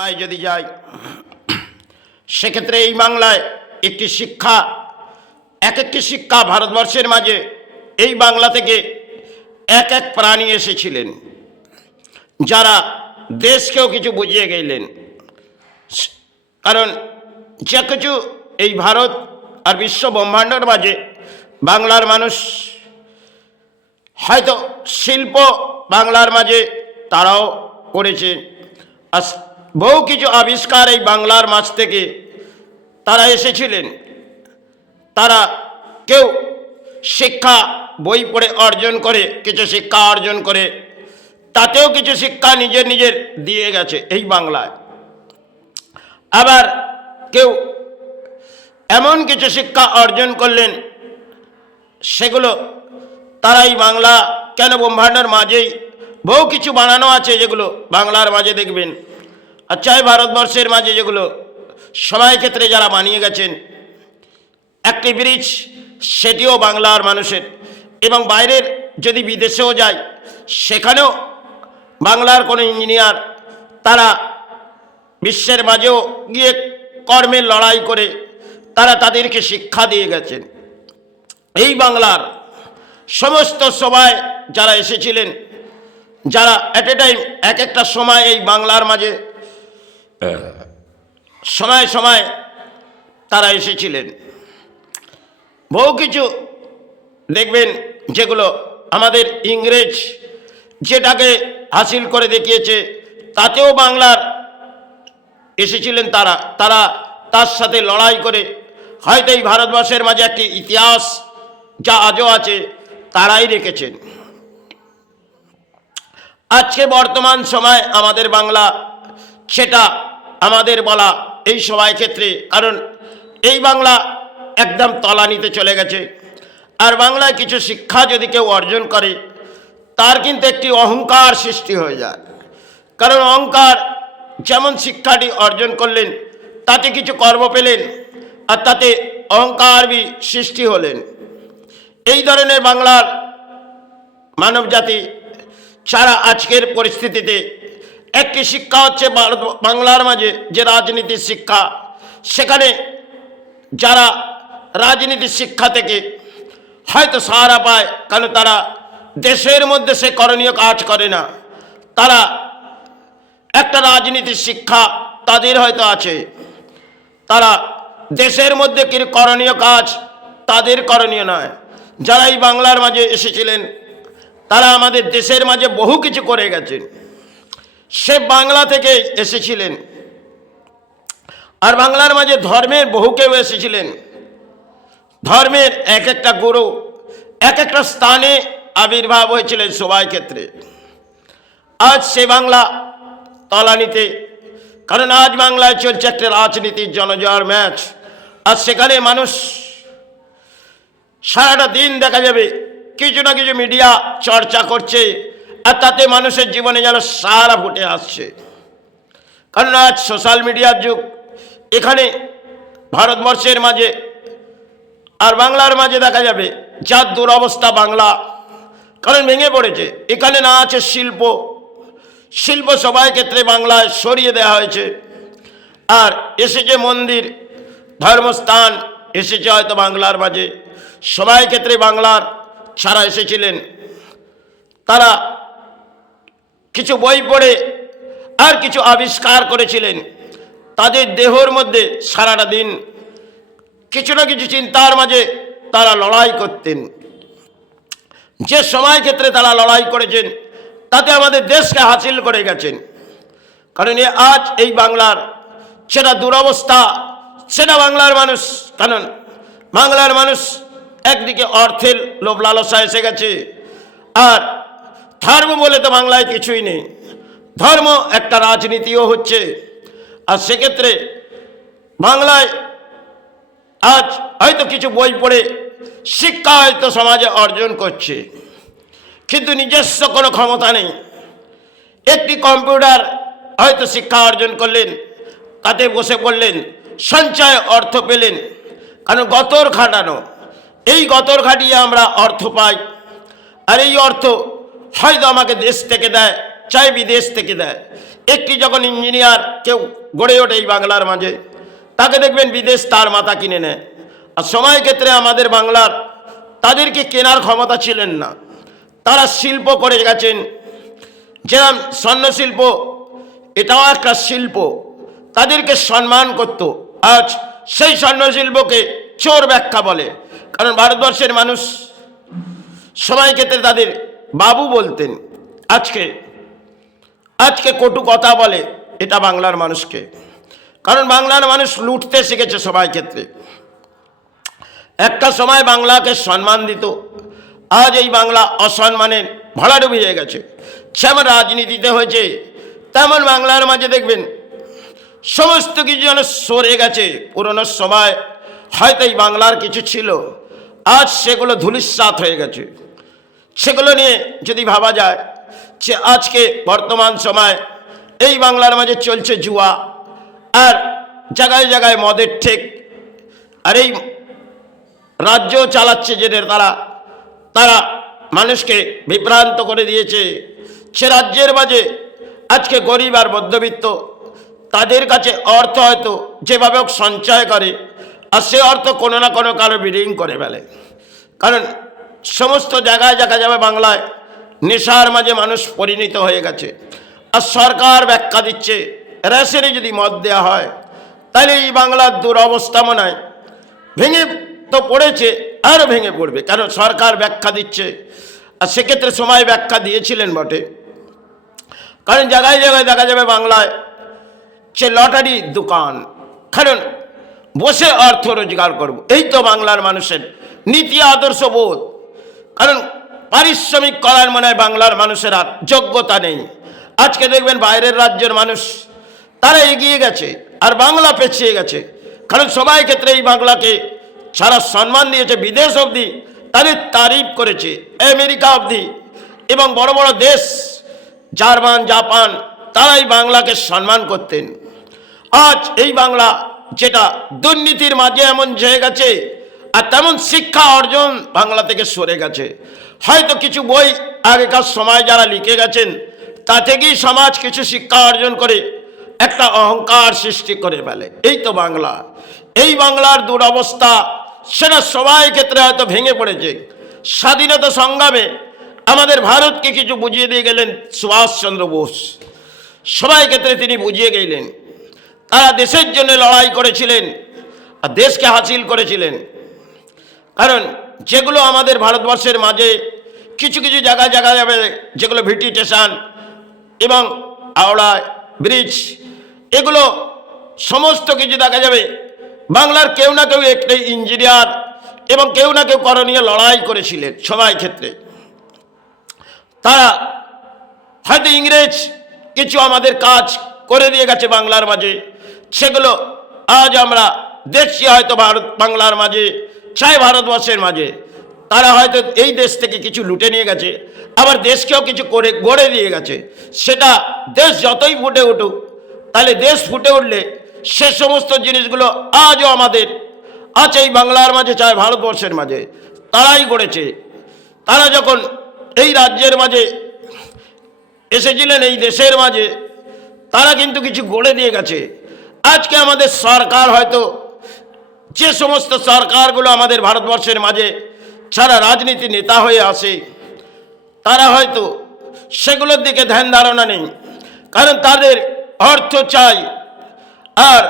বাংলায় যদি যাই সেক্ষেত্রে এই বাংলায় একটি শিক্ষা একটি শিক্ষা ভারতবর্ষের মাঝে এই বাংলা থেকে এক এক প্রাণী এসেছিলেন যারা দেশকেও কিছু বুঝিয়ে গেলেন। কারণ যে কিছু এই ভারত আর বিশ্ব ব্রহ্মাণ্ডের মাঝে বাংলার মানুষ হয়তো শিল্প বাংলার মাঝে তারাও করেছে, আর বহু কিছু আবিষ্কার এই বাংলার মাঝ থেকে তারা এসেছিলেন। তারা কেউ শিক্ষা বই পড়ে অর্জন করে, কিছু শিক্ষা অর্জন করে, তাতেও কিছু শিক্ষা নিজের নিজের দিয়ে গেছে এই বাংলায়। আবার কেউ এমন কিছু শিক্ষা অর্জন করলেন সেগুলো তারা এই বাংলা কেন ব্রহ্মাণ্ডের মাঝেই বহু কিছু বানানো আছে যেগুলো বাংলার মাঝে দেখবেন। আর চাই ভারতবর্ষের মাঝে যেগুলো সময় ক্ষেত্রে যারা বানিয়ে গেছেন, একটি ব্রিজ সেটিও বাংলার মানুষের, এবং বাইরের যদি বিদেশেও যায় সেখানেও বাংলার কোনো ইঞ্জিনিয়ার তারা বিশ্বের মাঝেও গিয়ে কর্মের লড়াই করে তারা তাদেরকে শিক্ষা দিয়ে গেছেন। এই বাংলার সমস্ত সবাই যারা এসেছিলেন, যারা অ্যাট এ টাইম এক একটা সময় এই বাংলার মাঝে সময় সময় তারা এসেছিলেন, বহু কিছু দেখবেন যেগুলো আমাদের ইংরেজ যেটাকে হাসিল করে দেখিয়েছে তাতেও বাংলার এসেছিলেন তারা তারা তার সাথে লড়াই করে হয়তো এই ভারতবর্ষের মাঝে একটি ইতিহাস যা আজও আছে তারাই রেখেছেন। আজকে বর্তমান সময় আমাদের বাংলা সেটা আমাদের বলা এই সবাই ক্ষেত্রে, কারণ এই বাংলা একদম তলানিতে চলে গেছে। আর বাংলায় কিছু শিক্ষা যদি কেউ অর্জন করে তার কিন্তু একটি অহংকার সৃষ্টি হয়ে যায়। কারণ অহংকার যেমন শিক্ষাটি অর্জন করলেন তাতে কিছু কর্ম পেলেন আর তাতে অহংকার সৃষ্টি হলেন। এই ধরনের বাংলার মানব জাতি ছাড়া আজকের পরিস্থিতিতে একটি শিক্ষা হচ্ছে বাংলার মাঝে যে রাজনীতির শিক্ষা, সেখানে যারা রাজনীতির শিক্ষা থেকে হয়তো সাহারা পায়, কারণ তারা দেশের মধ্যে সে করণীয় কাজ করে না, তারা একটা রাজনীতির শিক্ষা তাদের হয়তো আছে, তারা দেশের মধ্যে কি করণীয় কাজ তাদের করণীয় নয়। যারা এই বাংলার মাঝে এসেছিলেন তারা আমাদের দেশের মাঝে বহু কিছু করে গেছেন, সে বাংলা থেকে এসেছিলেন। আর বাংলার মাঝে ধর্মের বহু কেউ এসেছিলেন, ধর্মের এক একটা গুরু এক একটা স্থানে আবির্ভাব হয়েছিলেন সবাই ক্ষেত্রে। আজ সে বাংলা তলানিতে, কারণ আজ বাংলায় চলছে একটা রাজনীতির জনজোয়ার ম্যাচ। আর সেখানে মানুষ সারাটা দিন দেখা যাবে কিছু না কিছু মিডিয়া চর্চা করছে, আর তাতে মানুষের জীবনে যেন সারা ফুটে আসছে। কারণ আজ সোশ্যাল মিডিয়ার যুগ, এখানে ভারতবর্ষের মাঝে আর বাংলার মাঝে দেখা যাবে যার দুরবস্থা বাংলা, কারণ ভেঙে পড়েছে। এখানে না আছে শিল্প, শিল্প সবাই ক্ষেত্রে বাংলায় সরিয়ে দেওয়া হয়েছে। আর এসেছে মন্দির ধর্মস্থান, এসেছে হয়তো বাংলার মাঝে, সবাই ক্ষেত্রে বাংলার ছাড়া এসেছিলেন। তারা কিছু বই পড়ে আর কিছু আবিষ্কার করেছিলেন, তাদের দেহর মধ্যে সারাটা দিন কিছু না কিছু চিন্তার মাঝে তারা লড়াই করতেন। যে সময় ক্ষেত্রে তারা লড়াই করেছেন তাতে আমাদের দেশকে হাসিল করে গেছেন। কারণ আজ এই বাংলার সেটা দুরবস্থা, সেটা বাংলার মানুষ, কারণ বাংলার মানুষ একদিকে অর্থের লোভ লালসা এসে গেছে, আর ধর্ম বলে তো বাংলায় কিছুই নেই, ধর্ম একটা রাজনীতিও হচ্ছে। আর সেক্ষেত্রে বাংলায় আজ হয়তো কিছু বই পড়ে শিক্ষা হয়তো সমাজে অর্জন করছে, কিন্তু নিজস্ব কোনো ক্ষমতা নেই। একটি কম্পিউটার হয়তো শিক্ষা অর্জন করলেন, তাতে বসে পড়লেন, সঞ্চয় অর্থ পেলেন, কারণ গতর খাটানো, এই গতর খাটিয়ে আমরা অর্থ পাই। আর এই অর্থ হয়তো আমাকে দেশ থেকে দেয়, চাই বিদেশ থেকে দেয়, একটি যখন ইঞ্জিনিয়ার কেউ গড়ে ওঠে এই বাংলার মাঝে, তাকে দেখবেন বিদেশ তার মাথা কিনে নেয়। আর সময় ক্ষেত্রে আমাদের বাংলার তাদেরকে কেনার ক্ষমতা ছিলেন না, তারা শিল্প করে গেছেন। যেমন স্বর্ণ শিল্প, এটাও একটা শিল্প, তাদেরকে সম্মান করত। আজ সেই স্বর্ণ শিল্পকে চোর ব্যাখ্যা বলে, কারণ ভারতবর্ষের মানুষ সময় ক্ষেত্রে তাদের বাবু বলতেন। আজকে কটু কথা বলে এটা বাংলার মানুষকে, কারণ বাংলার মানুষ লুটতে শিখেছে সবাই ক্ষেত্রে। একটা সময় বাংলাকে সম্মান দিত, আজ এই বাংলা অসম্মানের ভরাডুবি হয়ে গেছে। যেমন রাজনীতিতে হয়েছে, তেমন বাংলার মাঝে দেখবেন সমস্ত কিছু যেন সরে গেছে। পুরনো সময় হয়তো এই বাংলার কিছু ছিল, আজ সেগুলো ধূলিসাৎ হয়ে গেছে। সেগুলো নিয়ে যদি ভাবা যায় যে আজকে বর্তমান সময় এই বাংলার মাঝে চলছে জুয়া, আর জায়গায় জায়গায় মদের ঠেক, আর এই রাজ্য চালাচ্ছে যে তারা মানুষকে বিভ্রান্ত করে দিয়েছে। সে রাজ্যের মাঝে আজকে গরিব আর মধ্যবিত্ত তাদের কাছে অর্থ হয়তো যেভাবে হোক সঞ্চয় করে, আর সে অর্থ কোনো না কোনো কারো বিলিং করে ফেলে। কারণ সমস্ত জায়গায় দেখা যাবে বাংলায় নেশার মাঝে মানুষ পরিণত হয়ে গেছে। আর সরকার ব্যাখ্যা দিচ্ছে রেশনে যদি মদ দেওয়া হয় তাহলে এই বাংলার দুরবস্থা মনে হয় ভেঙে তো পড়েছে, আরও ভেঙে পড়বে, কারণ সরকার ব্যাখ্যা দিচ্ছে। আর সেক্ষেত্রে সময় ব্যাখ্যা দিয়েছিলেন বটে, কারণ জায়গায় জায়গায় দেখা যাবে বাংলায় সে লটারি দোকান, কারণ বসে অর্থ রোজগার করব, এই তো বাংলার মানুষের নীতি আদর্শ বোধ। কারণ পারিশ্রমিক করার মনে হয় বাংলার মানুষের আর যোগ্যতা নেই। আজকে দেখবেন বাইরের রাজ্যের মানুষ তারা এগিয়ে গেছে আর বাংলা পেছিয়ে গেছে, কারণ সবাই ক্ষেত্রে এই বাংলাকে সারা সম্মান দিয়েছে। বিদেশ অবধি তাদের তারিফ করেছে, আমেরিকা অবধি, এবং বড় বড় দেশ জার্মান জাপান তারাই বাংলাকে সম্মান করতেন। আজ এই বাংলা যেটা দুর্নীতির মাঝে এমন যেয়ে গেছে, আর তেমন শিক্ষা অর্জন বাংলা থেকে সরে গেছে। হয়তো কিছু বই আগেকার সময় যারা লিখে গেছেন তা থেকেই সমাজ কিছু শিক্ষা অর্জন করে একটা অহংকার সৃষ্টি করে ফেলে। এই তো বাংলা, এই বাংলার দুরবস্থা সেটা সবাই ক্ষেত্রে হয়তো ভেঙে পড়েছে। স্বাধীনতা সংগ্রামে আমাদের ভারতকে কিছু বুঝিয়ে দিয়ে গেলেন সুভাষচন্দ্র বোস, সবাই ক্ষেত্রে তিনি বুঝিয়ে গেলেন। তারা দেশের জন্য লড়াই করেছিলেন আর দেশকে হাসিল করেছিলেন। কারণ যেগুলো আমাদের ভারতবর্ষের মাঝে কিছু কিছু জায়গায় জায়গা যাবে, যেগুলো ভিটি স্টেশন এবং হাওড়া ব্রিজ, এগুলো সমস্ত কিছু দেখা যাবে বাংলার কেউ না কেউ একটি ইঞ্জিনিয়ার এবং কেউ না কেউ করণীয় লড়াই করেছিলেন সবাই ক্ষেত্রে। তারা হয়তো ইংরেজ কিছু আমাদের কাজ করে দিয়ে গেছে বাংলার মাঝে, সেগুলো আজ আমরা দেখছি হয়তো বাংলার মাঝে চাই ভারতবর্ষের মাঝে তারা হয়তো এই দেশ থেকে কিছু লুটে নিয়ে গেছে, আবার দেশকেও কিছু করে গড়ে দিয়ে গেছে। সেটা দেশ যতই ফুটে উঠুক, তাহলে দেশ ফুটে উঠলে সে সমস্ত জিনিসগুলো আজও আমাদের আছে এই বাংলার মাঝে চাই ভারতবর্ষের মাঝে, তারাই গড়েছে। তারা যখন এই রাজ্যের মাঝে এসেছিলেন, এই দেশের মাঝে, তারা কিন্তু কিছু গড়ে দিয়ে গেছে। আজকে আমাদের সরকার হয়তো যে সমস্ত সরকারগুলো আমাদের ভারতবর্ষের মাঝে সারা রাজনীতি নেতা হয়ে আসে, তারা হয়তো সেগুলোর দিকে ধ্যান ধারণা নেই, কারণ তাদের অর্থ চাই, আর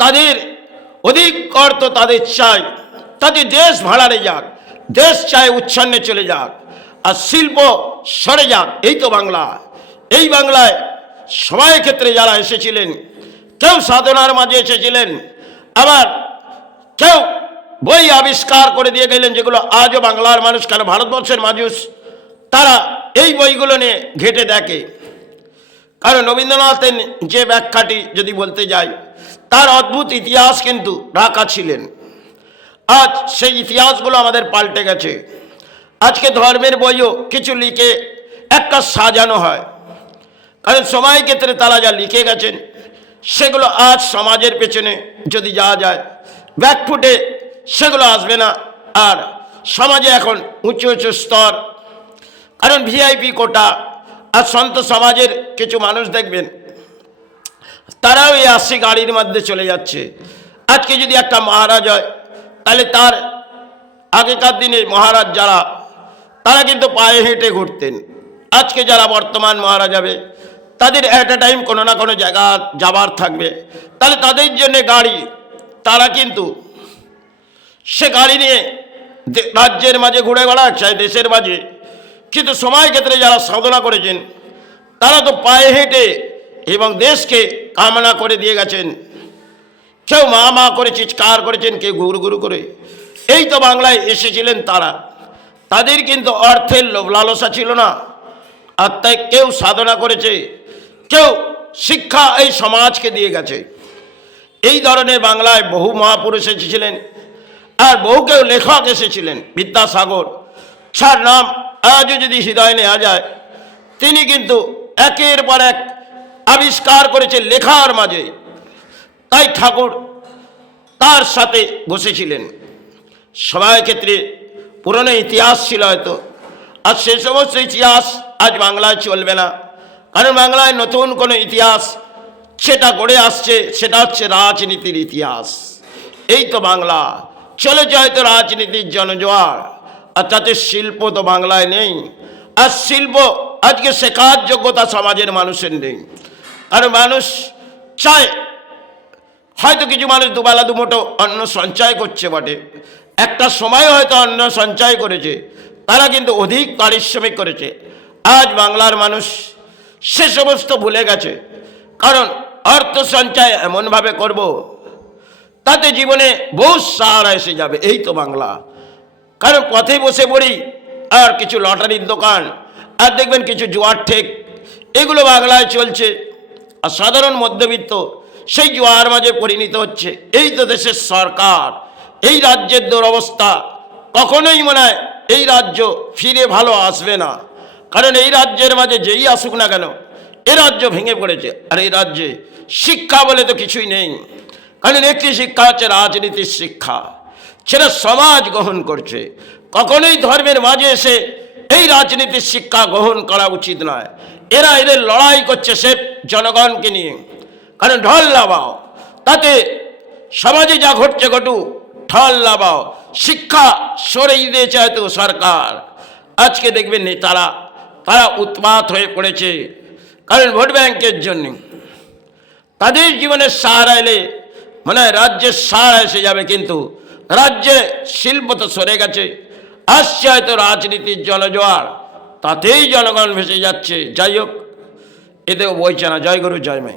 তাদের অধিক অর্থ তাদের চাই, তাদের দেশ ভাড়ারে যাক, দেশ চায় উচ্ছন্নে চলে যাক, আর শিল্প সরে যাক। এই তো বাংলা, এই বাংলায় সবাই ক্ষেত্রে যারা এসেছিলেন, কেউ সাধনার মাঝে এসেছিলেন, আবার কেউ বই আবিষ্কার করে দিয়ে গেলেন, যেগুলো আজও বাংলার মানুষ, কেন ভারতবর্ষের মানুষ তারা এই বইগুলো নিয়ে ঘেঁটে দেখে। কারণ রবীন্দ্রনাথের যে ব্যাখ্যাটি যদি বলতে যাই, তার অদ্ভুত ইতিহাস কিন্তু রাখা ছিলেন। আজ সেই ইতিহাসগুলো আমাদের পাল্টে গেছে। আজকে ধর্মের বইও কিছু লিখে একটা সাজানো হয়, কারণ সময় ক্ষেত্রে তারা যা লিখে গেছেন সেগুলো আজ সমাজের পেছনে যদি যাওয়া যায় ব্যাকফুটে সেগুলো আসবে না। আর সমাজে এখন উঁচু উঁচু স্তর, কারণ ভিআইপি কোটা, আর সন্ত সমাজের কিছু মানুষ দেখবেন তারাও এই 80 গাড়ির মধ্যে চলে যাচ্ছে। আজকে যদি একটা মহারাজ হয়, তাহলে তার আগেকার দিনে মহারাজ যারা, তারা কিন্তু পায়ে হেঁটে ঘুরতেন। আজকে যারা বর্তমান মহারাজ হবে, তাদের অ্যাট এ টাইম কোনো না কোনো জায়গা যাবার থাকবে, তাহলে তাদের জন্য গাড়ি, তারা কিন্তু সে গাড়ি নিয়ে রাজ্যের মাঝে ঘুরে বেড়াচ্ছে, দেশের মাঝে। কিন্তু সময় ক্ষেত্রে যারা সাধনা করেছেন, তারা তো পায়ে হেঁটে এবং দেশকে কামনা করে দিয়ে গেছেন। কেউ মা মা করে চিৎকার করেছেন, কেউ গুরু গুরু করে। এই তো বাংলায় এসেছিলেন তারা। তাদের কিন্তু অর্থের লোভ লালসা ছিল না, আর তাই কেউ সাধনা করেছে, কেউ শিক্ষা এই সমাজকে দিয়ে গেছে। এই ধরনের বাংলায় বহু মহাপুরুষ এসেছিলেন, আর বহু কেউ লেখক এসেছিলেন। বিদ্যাসাগর, যার নাম আজও যদি হৃদয় নেওয়া যায়, তিনি কিন্তু একের পর এক আবিষ্কার করেছে লেখার মাঝে। তাই ঠাকুর তার সাথে বসেছিলেন। সবাই ক্ষেত্রে পুরনো ইতিহাস ছিল হয়তো, আর সে সমস্ত ইতিহাস আজ বাংলায় চলবে না। কারণ বাংলায় নতুন কোনো ইতিহাস সেটা গড়ে আসছে, সেটা হচ্ছে রাজনীতির ইতিহাস। এই তো বাংলা চলেছে হয়তো রাজনীতির জনজোয়ার, আর তাতে শিল্প তো বাংলায় নেই। আর শিল্প আজকে শেখার যোগ্যতা সমাজের মানুষের নেই। কারণ মানুষ চায়, হয়তো কিছু মানুষ দুবেলা দুমুঠো অন্ন সঞ্চয় করছে বটে, একটা সময় হয়তো অন্ন সঞ্চয় করেছে, তারা কিন্তু অধিক পারিশ্রমিক করেছে। আজ বাংলার মানুষ সে সমস্ত ভুলে গেছে। কারণ অর্থ সঞ্চয় এমনভাবে করব, তাতে জীবনে বহু সাহারা এসে যাবে। এই তো বাংলা। কারণ পথে বসে পড়ি, আর কিছু লটারির দোকান, আর দেখবেন কিছু জুয়ার ঠেক, এগুলো বাংলায় চলছে। আর সাধারণ মধ্যবিত্ত সেই জুয়ার মাঝে পরিণত হচ্ছে। এই তো দেশের সরকার, এই রাজ্যের দুরবস্থা। কখনোই মনে হয় এই রাজ্য ফিরে ভালো আসবে না। কারণ এই রাজ্যের মাঝে যেই আসুক না কেন, এ রাজ্য ভেঙে পড়েছে। আর এই রাজ্যে শিক্ষা বলে তো কিছুই নেই। কারণ একটি শিক্ষা হচ্ছে রাজনীতির শিক্ষা, সেটা সমাজ গ্রহণ করছে। কখনোই ধর্মের মাঝে এসে এই রাজনীতির শিক্ষা গ্রহণ করা উচিত নয়। এরা এদের লড়াই করছে সে জনগণকে নিয়ে। কারণ ঢল লাগাও, তাতে সমাজে যা ঘটছে ঘটুক, ঢল লাগাও। শিক্ষা সরিয়ে দিয়েছে হয়তো সরকার। আজকে দেখবেন নেতারা, তারা উৎপাত হয়ে পড়েছে। কারণ ভোট ব্যাংকের জন্য তাদের জীবনের সাহারা এলে মনে হয় রাজ্যের সাহারা এসে যাবে, কিন্তু রাজ্যে শিল্প তো সরে গেছে। আসছে হয়তো রাজনীতির জনজোয়ার, তাতেই জনগণ ভেসে যাচ্ছে। যাই হোক, এতেও বইছে না। জয় গুরু, জয় মাই।